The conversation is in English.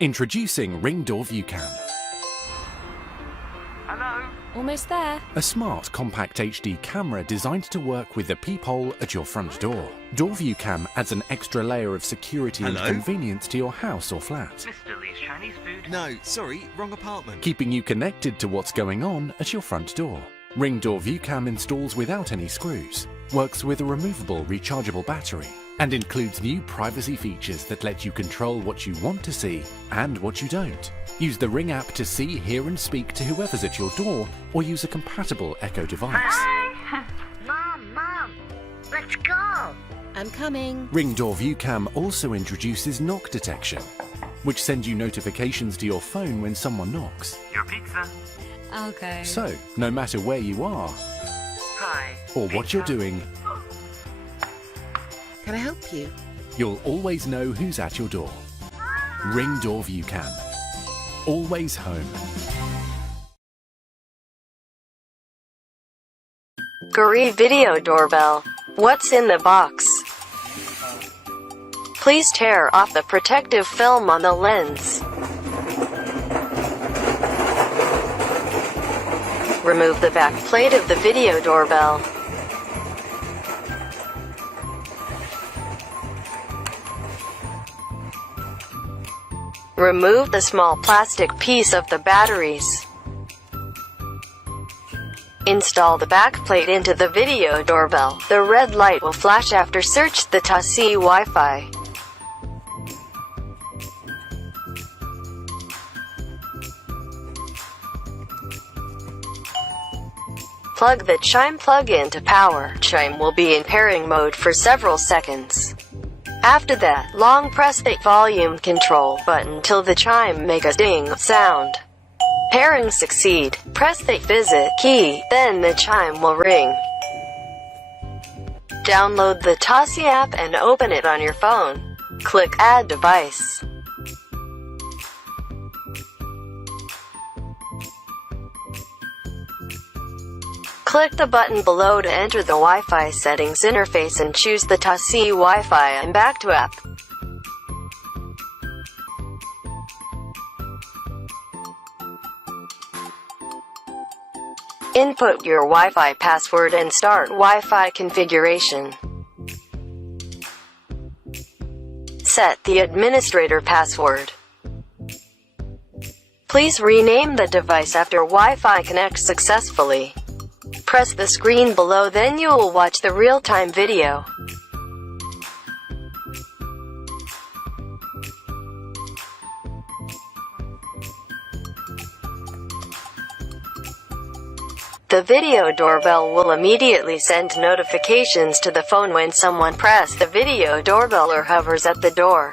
Introducing Ring Door View Cam. Hello? Almost there. A smart, compact HD camera designed to work with the peephole at your front door. Door View Cam adds an extra layer of security and convenience to your house or flat, Mr. Lee's Chinese food? No, sorry, wrong apartment. keeping you connected to what's going on at your front door. Ring Door View Cam installs without any screws, works with a removable rechargeable battery, and includes new privacy features that let you control what you want to see and what you don't. Use the Ring app to see, hear and speak to whoever's at your door, or use a compatible Echo device. Hi! Mom, let's go! I'm coming. Ring Door View Cam also introduces knock detection, which sends you notifications to your phone when someone knocks. Your pizza? Okay. So, no matter where you are, Hi. or what you're doing, Can I help you? you'll always know who's at your door. Ring Door View Cam. Always home. Guri Video Doorbell. What's in the box? Please tear off the protective film on the lens. Remove the back plate of the video doorbell. Remove the small plastic piece of the batteries. Install the back plate into the video doorbell. The red light will flash after search the TASI Wi-Fi. Plug the Chime plug-in to power. Chime will be in pairing mode for several seconds. After that, long press the volume control button till the chime make a ding sound. Pairing succeed. Press the visit key, then the chime will ring. Download the TASI app and open it on your phone. Click Add Device. Click the button below to enter the Wi-Fi settings interface and choose the TASI Wi-Fi and back to app. Input your Wi-Fi password and start Wi-Fi configuration. Set the administrator password. Please rename the device after Wi-Fi connects successfully. Press the screen below, then you will watch the real-time video. The video doorbell will immediately send notifications to the phone when someone presses the video doorbell or hovers at the door.